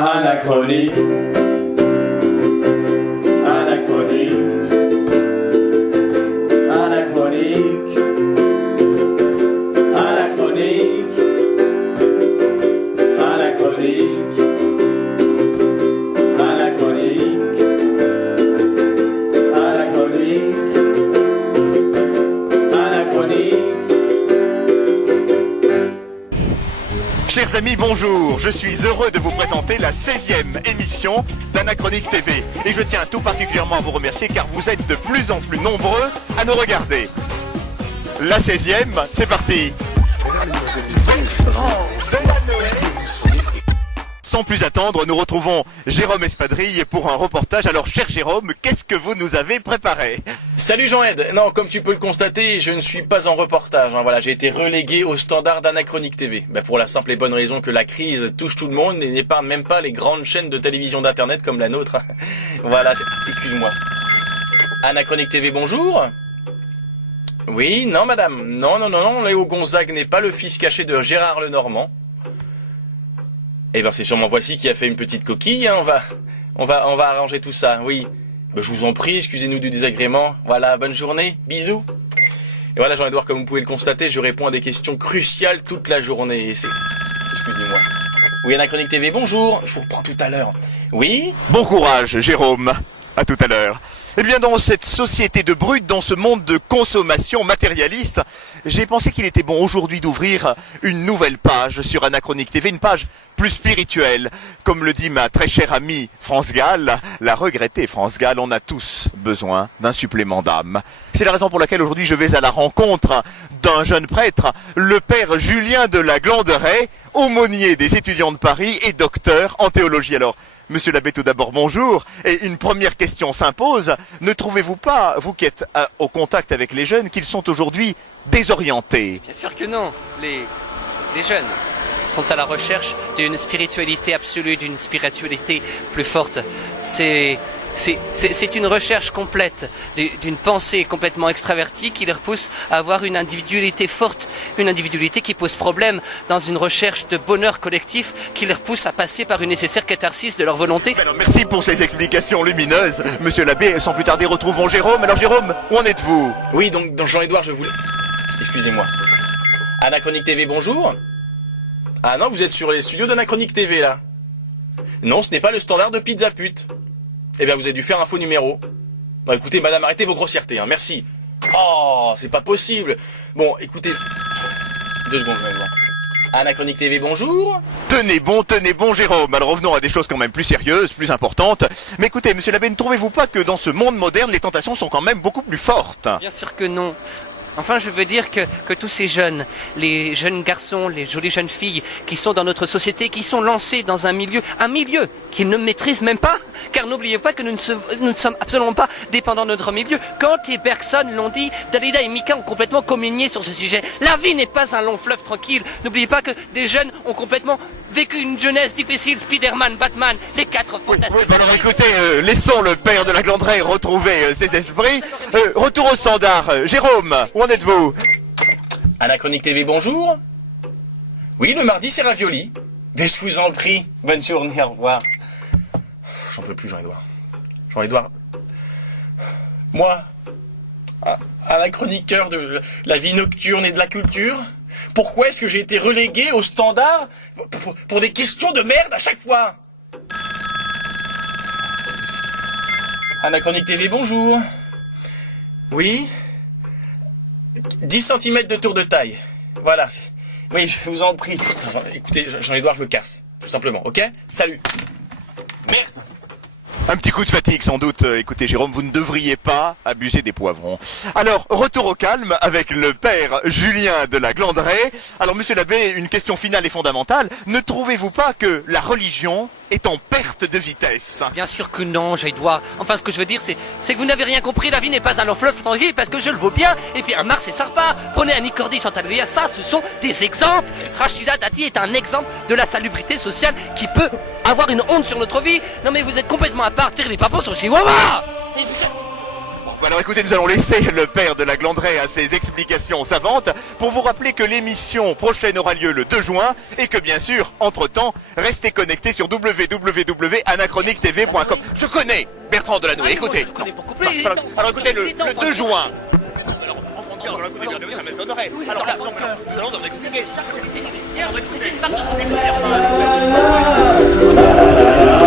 Anachronique, anachronique, anachronique, anachronique, anachronique, anachronique, anachronique, anachronique. Chers amis, bonjour. Je suis heureux de vous présenter la 16e émission d'Anachronique TV. Et je tiens tout particulièrement à vous remercier car vous êtes de plus en plus nombreux à nous regarder. La 16e, c'est parti. Sans plus attendre, nous retrouvons Jérôme Espadrille pour un reportage. Alors, cher Jérôme, qu'est-ce que vous nous avez préparé? Salut Jean-Ed. Non, comme tu peux le constater, je ne suis pas en reportage. Voilà, j'ai été relégué au standard d'Anachronique TV. Pour la simple et bonne raison que la crise touche tout le monde et n'épargne même pas les grandes chaînes de télévision d'internet comme la nôtre. Voilà, excuse-moi. Anachronique TV, bonjour. Oui, non madame. Non, Léo Gonzague n'est pas le fils caché de Gérard Lenormand. Eh ben c'est sûrement Voici qui a fait une petite coquille, hein. On va arranger tout ça, oui. Je vous en prie, excusez-nous du désagrément. Voilà, bonne journée, bisous. Et voilà, Jean-Edouard, comme vous pouvez le constater, je réponds à des questions cruciales toute la journée. Excusez-moi. Oui, Anachronique TV, bonjour. Je vous reprends tout à l'heure. Oui. Bon courage, Jérôme. À tout à l'heure. Eh bien, dans cette société de brut, dans ce monde de consommation matérialiste, j'ai pensé qu'il était bon aujourd'hui d'ouvrir une nouvelle page sur Anachronique TV, une page plus spirituelle. Comme le dit ma très chère amie France Gall, la regrettée France Gall, on a tous besoin d'un supplément d'âme. C'est la raison pour laquelle aujourd'hui je vais à la rencontre d'un jeune prêtre, le père Julien de la Glanderaie, aumônier des étudiants de Paris et docteur en théologie. Alors, Monsieur l'abbé, tout d'abord, bonjour. Et une première question s'impose. Ne trouvez-vous pas, vous qui êtes au contact avec les jeunes, qu'ils sont aujourd'hui désorientés? Bien sûr que non. Les jeunes sont à la recherche d'une spiritualité absolue, d'une spiritualité plus forte. C'est une recherche complète, d'une pensée complètement extravertie qui les pousse à avoir une individualité forte, une individualité qui pose problème dans une recherche de bonheur collectif qui les pousse à passer par une nécessaire catharsis de leur volonté. Alors, merci pour ces explications lumineuses. Monsieur l'abbé, sans plus tarder, retrouvons Jérôme. Alors Jérôme, où en êtes-vous? Oui, donc dans Jean-Edouard, je voulais... Excusez-moi. Anachronique TV, bonjour. Ah non, vous êtes sur les studios d'Anachronique TV, là. Non, ce n'est pas le standard de Pizza Pute. Eh bien, vous avez dû faire un faux numéro. Non, écoutez, madame, arrêtez vos grossièretés, hein, merci. Oh, c'est pas possible. Bon, écoutez... 2 secondes, je vais voir. Anachronique TV, bonjour. Tenez bon, Jérôme. Alors revenons à des choses quand même plus sérieuses, plus importantes. Mais écoutez, monsieur l'abbé, ne trouvez-vous pas que dans ce monde moderne, les tentations sont quand même beaucoup plus fortes? Bien sûr que non. Enfin, je veux dire que tous ces jeunes, les jeunes garçons, les jolies jeunes filles qui sont dans notre société, qui sont lancés dans un milieu qu'ils ne maîtrisent même pas, car n'oubliez pas que nous ne sommes absolument pas dépendants de notre milieu. Quand les Bergson l'ont dit, Dalida et Mika ont complètement communié sur ce sujet. La vie n'est pas un long fleuve tranquille. N'oubliez pas que des jeunes ont complètement vécu une jeunesse difficile, Spider-Man, Batman, les 4 fantastiques. Oui, alors écoutez, laissons le père de la Glanderaie retrouver ses esprits. Retour au standard. Jérôme, où en êtes-vous? Anachronique TV, bonjour. Oui, le mardi, c'est ravioli. Mais je vous en prie. Bonne journée, au revoir. J'en peux plus, Jean-Edouard. Jean-Edouard. Moi, anachroniqueur de la vie nocturne et de la culture, pourquoi est-ce que j'ai été relégué au standard pour des questions de merde à chaque fois? Anachronique TV, bonjour. Oui. 10 cm de tour de taille. Voilà. Oui, je vous en prie. Putain, écoutez, Jean-Edouard, je me casse. Tout simplement, ok? Salut. Merde. Un petit coup de fatigue sans doute. Écoutez Jérôme, vous ne devriez pas abuser des poivrons. Alors, retour au calme avec le père Julien de la Glanderaie. Alors monsieur l'abbé, une question finale et fondamentale. Ne trouvez-vous pas que la religion est en perte de vitesse? Bien sûr que non, Jean-Edouard. Enfin, ce que je veux dire, c'est que vous n'avez rien compris. La vie n'est pas un long fleuve tranquille parce que je le vaux bien. Et puis un Mars et Sarpa. Prenez Annie Cordy, Chantal Goya, ça, ce sont des exemples. Rachida Dati est un exemple de la salubrité sociale qui peut avoir une honte sur notre vie. Non mais vous êtes complètement à part. Tirez les papos sur Chihuahua. alors écoutez, nous allons laisser le père de la Glandrée à ses explications savantes pour vous rappeler que l'émission prochaine aura lieu le 2 juin et que bien sûr, entre-temps, restez connectés sur www.anachroniquetv.com. Je connais Bertrand Delanoë, écoutez. Alors écoutez, le 2 juin. Alors, enfant de cœur, alors écoutez, ça m'étonnerait. Alors là, donc, nous allons expliquer. C'était une marque de